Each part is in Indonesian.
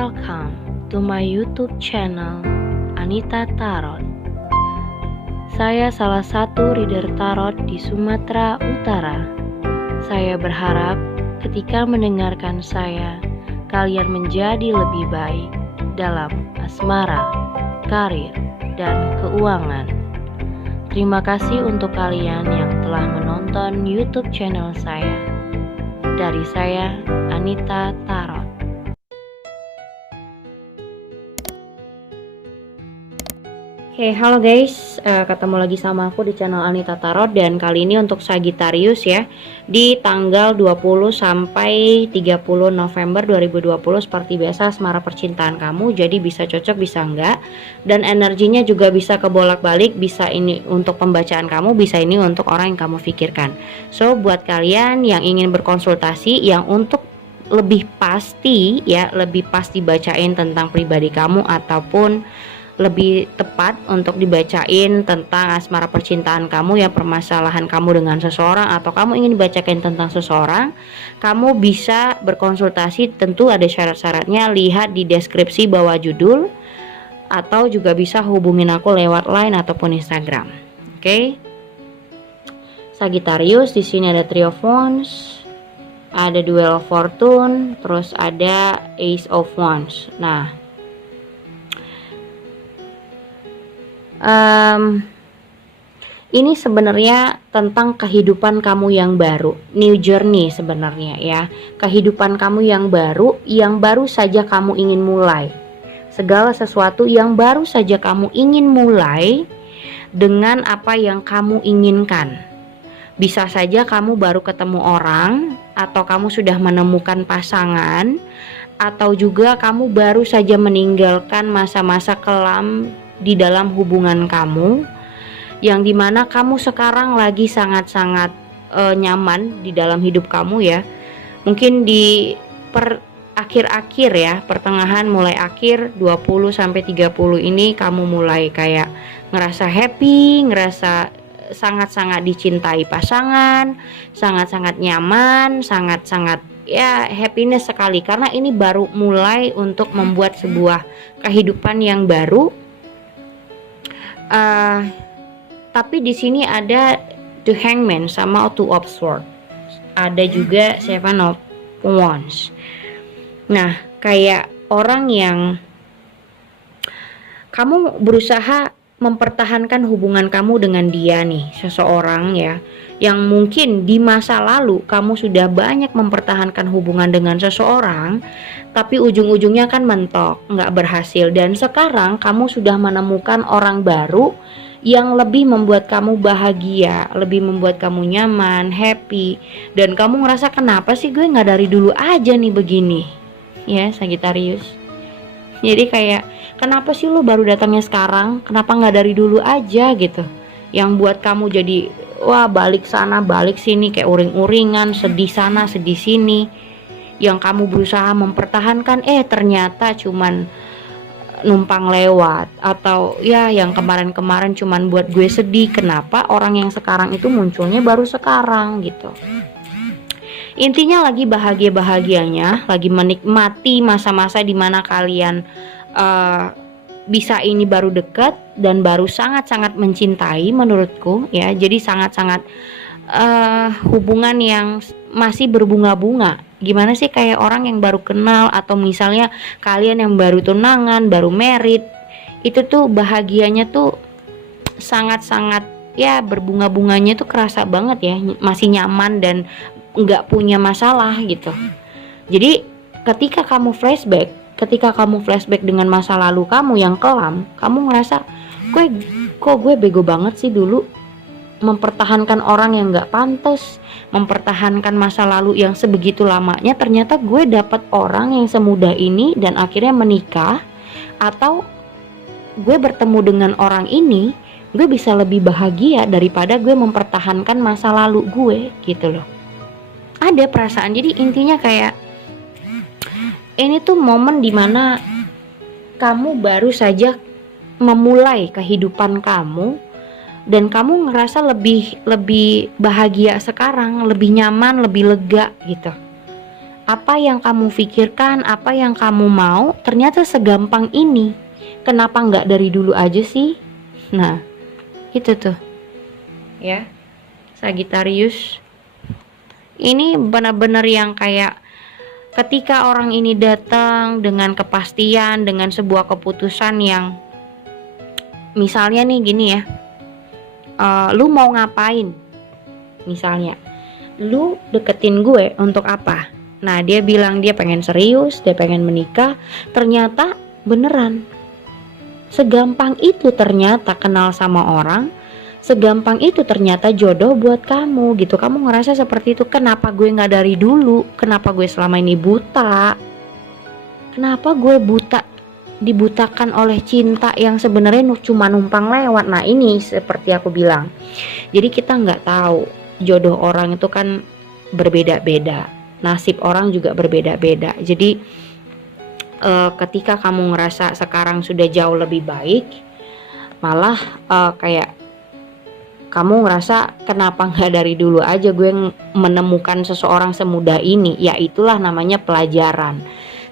Welcome to my YouTube channel Anita Tarot. Saya salah satu reader tarot di Sumatera Utara. Saya berharap ketika mendengarkan saya, kalian menjadi lebih baik dalam asmara, karir, dan keuangan. Terima kasih untuk kalian yang telah menonton YouTube channel saya. Dari saya, Anita Tarot. Oke, halo guys, ketemu lagi sama aku di channel Anita Tarot. Dan kali ini untuk Sagittarius ya, di tanggal 20 sampai 30 November 2020. Seperti biasa, asmara percintaan kamu, jadi bisa cocok bisa enggak. Dan energinya juga bisa kebolak-balik, bisa ini untuk pembacaan kamu, bisa ini untuk orang yang kamu pikirkan. So, buat kalian yang ingin berkonsultasi, yang untuk lebih pasti ya, lebih pasti bacain tentang pribadi kamu, ataupun lebih tepat untuk dibacain tentang asmara percintaan kamu ya, permasalahan kamu dengan seseorang, atau kamu ingin dibacakan tentang seseorang, kamu bisa berkonsultasi. Tentu ada syarat-syaratnya, lihat di deskripsi bawah judul, atau juga bisa hubungin aku lewat line ataupun Instagram. Oke. Sagittarius, di sini ada Three of Wands, ada Duel of Fortune, terus ada Ace of Wands. Nah, ini sebenarnya tentang kehidupan kamu yang baru, new journey sebenarnya ya, kehidupan kamu yang baru saja kamu ingin mulai, segala sesuatu yang baru saja kamu ingin mulai dengan apa yang kamu inginkan. Bisa saja kamu baru ketemu orang, atau kamu sudah menemukan pasangan, atau juga kamu baru saja meninggalkan masa-masa kelam di dalam hubungan kamu, yang dimana kamu sekarang lagi sangat-sangat nyaman di dalam hidup kamu ya. Mungkin di akhir-akhir ya, pertengahan mulai akhir 20 sampai 30 ini kamu mulai kayak ngerasa happy, ngerasa sangat-sangat dicintai pasangan, sangat-sangat nyaman, sangat-sangat ya happiness sekali, karena ini baru mulai untuk membuat sebuah kehidupan yang baru. Tapi di sini ada The Hangman sama Two of Swords, ada juga Seven of Wands. Nah, kayak orang yang kamu berusaha mempertahankan hubungan kamu dengan dia nih, seseorang ya, yang mungkin di masa lalu kamu sudah banyak mempertahankan hubungan dengan seseorang, tapi ujung-ujungnya kan mentok, nggak berhasil. Dan sekarang kamu sudah menemukan orang baru yang lebih membuat kamu bahagia, lebih membuat kamu nyaman, happy, dan kamu ngerasa kenapa sih gue nggak dari dulu aja nih begini ya, Sagittarius. Jadi kayak kenapa sih lo baru datangnya sekarang, kenapa nggak dari dulu aja gitu, yang buat kamu jadi wah balik sana balik sini kayak uring-uringan, sedih sana sedih sini, yang kamu berusaha mempertahankan ternyata cuman numpang lewat, atau ya yang kemarin-kemarin cuman buat gue sedih, kenapa orang yang sekarang itu munculnya baru sekarang gitu. Intinya lagi bahagia-bahagianya, lagi menikmati masa-masa dimana kalian bisa ini baru dekat dan baru sangat-sangat mencintai menurutku ya. Jadi sangat-sangat hubungan yang masih berbunga-bunga. Gimana sih kayak orang yang baru kenal, atau misalnya kalian yang baru tunangan, baru married, itu tuh bahagianya tuh sangat-sangat ya, berbunga-bunganya tuh kerasa banget ya, masih nyaman dan nggak punya masalah gitu. Jadi ketika kamu flashback dengan masa lalu kamu yang kelam, kamu ngerasa gue bego banget sih dulu mempertahankan orang yang nggak pantas, mempertahankan masa lalu yang sebegitu lamanya. Ternyata gue dapat orang yang semudah ini dan akhirnya menikah, atau gue bertemu dengan orang ini, gue bisa lebih bahagia daripada gue mempertahankan masa lalu gue gitu loh. Ada perasaan. Jadi intinya kayak ini tuh momen dimana kamu baru saja memulai kehidupan kamu, dan kamu ngerasa lebih bahagia sekarang, lebih nyaman, lebih lega gitu. Apa yang kamu pikirkan, apa yang kamu mau, ternyata segampang ini. Kenapa nggak dari dulu aja sih? Nah, itu tuh, ya, Sagittarius. Ini benar-benar yang kayak ketika orang ini datang dengan kepastian, dengan sebuah keputusan yang misalnya nih gini ya, lu mau ngapain? Misalnya, lu deketin gue untuk apa? Nah, dia bilang dia pengen serius, dia pengen menikah. Ternyata beneran. Segampang itu ternyata kenal sama orang. Segampang itu ternyata jodoh buat kamu gitu. Kamu ngerasa seperti itu. Kenapa gue gak dari dulu? Kenapa gue selama ini buta? Kenapa gue buta, dibutakan oleh cinta yang sebenarnya cuma numpang lewat? Nah, ini seperti aku bilang. Jadi kita nggak tahu, jodoh orang itu kan berbeda-beda, nasib orang juga berbeda-beda. Jadi ketika kamu ngerasa sekarang sudah jauh lebih baik, malah kayak kamu ngerasa kenapa nggak dari dulu aja gue menemukan seseorang semudah ini. Ya itulah namanya pelajaran.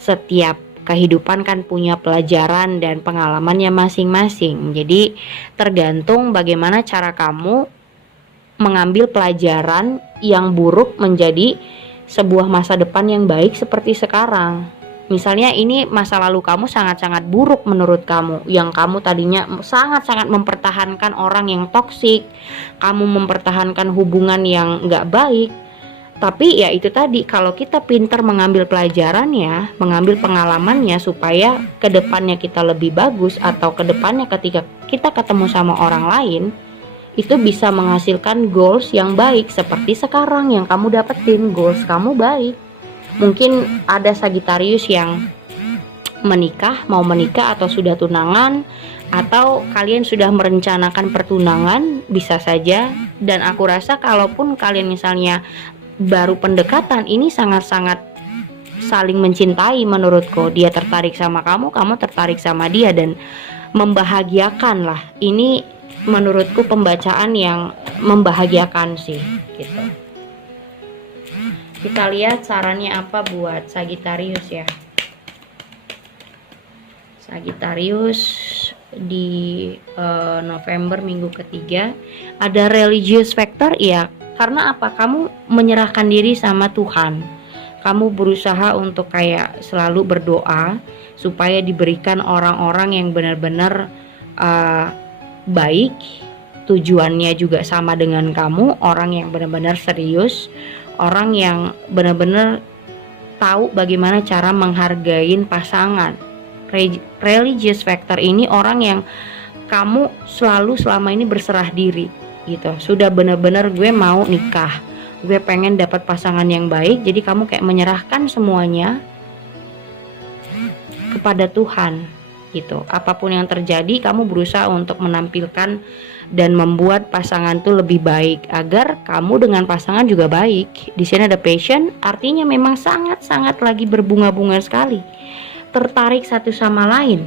Setiap kehidupan kan punya pelajaran dan pengalamannya masing-masing. Jadi tergantung bagaimana cara kamu mengambil pelajaran yang buruk menjadi sebuah masa depan yang baik seperti sekarang. Misalnya ini masa lalu kamu sangat-sangat buruk menurut kamu, yang kamu tadinya sangat-sangat mempertahankan orang yang toksik, kamu mempertahankan hubungan yang gak baik. Tapi ya itu tadi, kalau kita pintar mengambil pelajarannya, mengambil pengalamannya supaya kedepannya kita lebih bagus, atau kedepannya ketika kita ketemu sama orang lain, itu bisa menghasilkan goals yang baik. Seperti sekarang yang kamu dapetin, goals kamu baik. Mungkin ada Sagittarius yang menikah, mau menikah atau sudah tunangan, atau kalian sudah merencanakan pertunangan, bisa saja. Dan aku rasa kalaupun kalian misalnya baru pendekatan, ini sangat-sangat saling mencintai menurutku. Dia tertarik sama kamu, kamu tertarik sama dia, dan membahagiakan lah. Ini menurutku pembacaan yang membahagiakan sih gitu. Kita lihat sarannya apa buat Sagittarius ya. Sagittarius di November minggu ketiga ada religious factor ya. Karena apa? Kamu menyerahkan diri sama Tuhan. Kamu berusaha untuk kayak selalu berdoa supaya diberikan orang-orang yang benar-benar baik, tujuannya juga sama dengan kamu, orang yang benar-benar serius, orang yang benar-benar tahu bagaimana cara menghargai pasangan. Religious factor ini orang yang kamu selalu selama ini berserah diri gitu. Sudah benar-benar gue mau nikah, gue pengen dapat pasangan yang baik, jadi kamu kayak menyerahkan semuanya kepada Tuhan gitu. Apapun yang terjadi, kamu berusaha untuk menampilkan dan membuat pasangan tuh lebih baik agar kamu dengan pasangan juga baik. Di sini ada passion, artinya memang sangat-sangat lagi berbunga-bunga sekali, tertarik satu sama lain,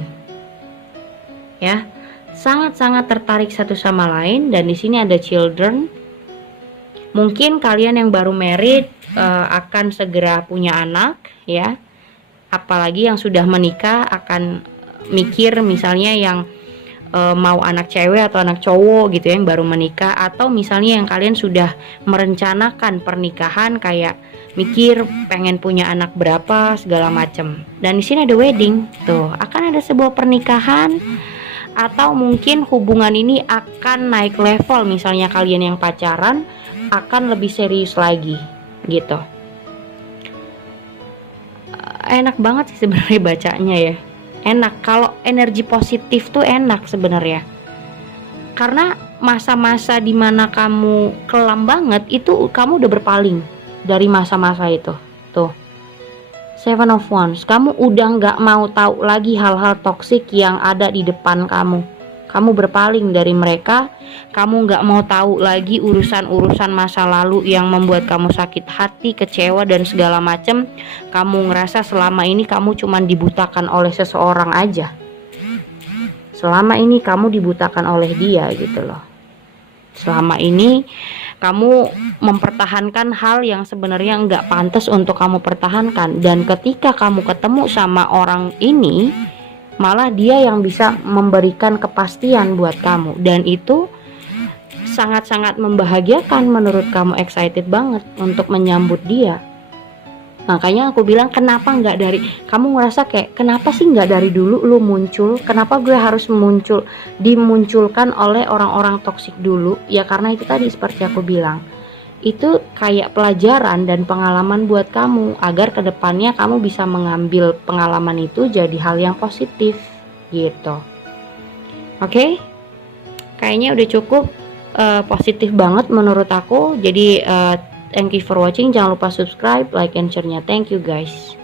ya, sangat-sangat tertarik satu sama lain. Dan di sini ada children. Mungkin kalian yang baru married akan segera punya anak, ya. Apalagi yang sudah menikah akan mikir misalnya yang mau anak cewek atau anak cowok gitu ya, yang baru menikah. Atau misalnya yang kalian sudah merencanakan pernikahan, kayak mikir pengen punya anak berapa segala macem. Dan di sini ada wedding, tuh akan ada sebuah pernikahan. Atau mungkin hubungan ini akan naik level, misalnya kalian yang pacaran akan lebih serius lagi gitu. Enak banget sih sebenarnya bacanya ya. Enak, kalau energi positif tuh enak sebenarnya. Karena masa-masa dimana kamu kelam banget, itu kamu udah berpaling dari masa-masa itu. Tuh, Seven of Wands, kamu udah nggak mau tahu lagi hal-hal toksik yang ada di depan kamu. Kamu berpaling dari mereka. Kamu nggak mau tahu lagi urusan-urusan masa lalu yang membuat kamu sakit hati, kecewa dan segala macam. Kamu ngerasa selama ini kamu cuman dibutakan oleh seseorang aja. Selama ini kamu dibutakan oleh dia gitu loh. Selama ini kamu mempertahankan hal yang sebenarnya nggak pantas untuk kamu pertahankan. Dan ketika kamu ketemu sama orang ini, malah dia yang bisa memberikan kepastian buat kamu, dan itu sangat-sangat membahagiakan. Menurut kamu excited banget untuk menyambut dia. Makanya aku bilang, kenapa nggak dari, kamu ngerasa kayak kenapa sih nggak dari dulu lu muncul, kenapa gue harus dimunculkan oleh orang-orang toksik dulu? Ya karena itu tadi, seperti aku bilang, itu kayak pelajaran dan pengalaman buat kamu, agar kedepannya kamu bisa mengambil pengalaman itu jadi hal yang positif gitu. Oke? Kayaknya udah cukup positif banget menurut aku. Jadi thank you for watching. Jangan lupa subscribe, like, and share-nya. Thank you guys.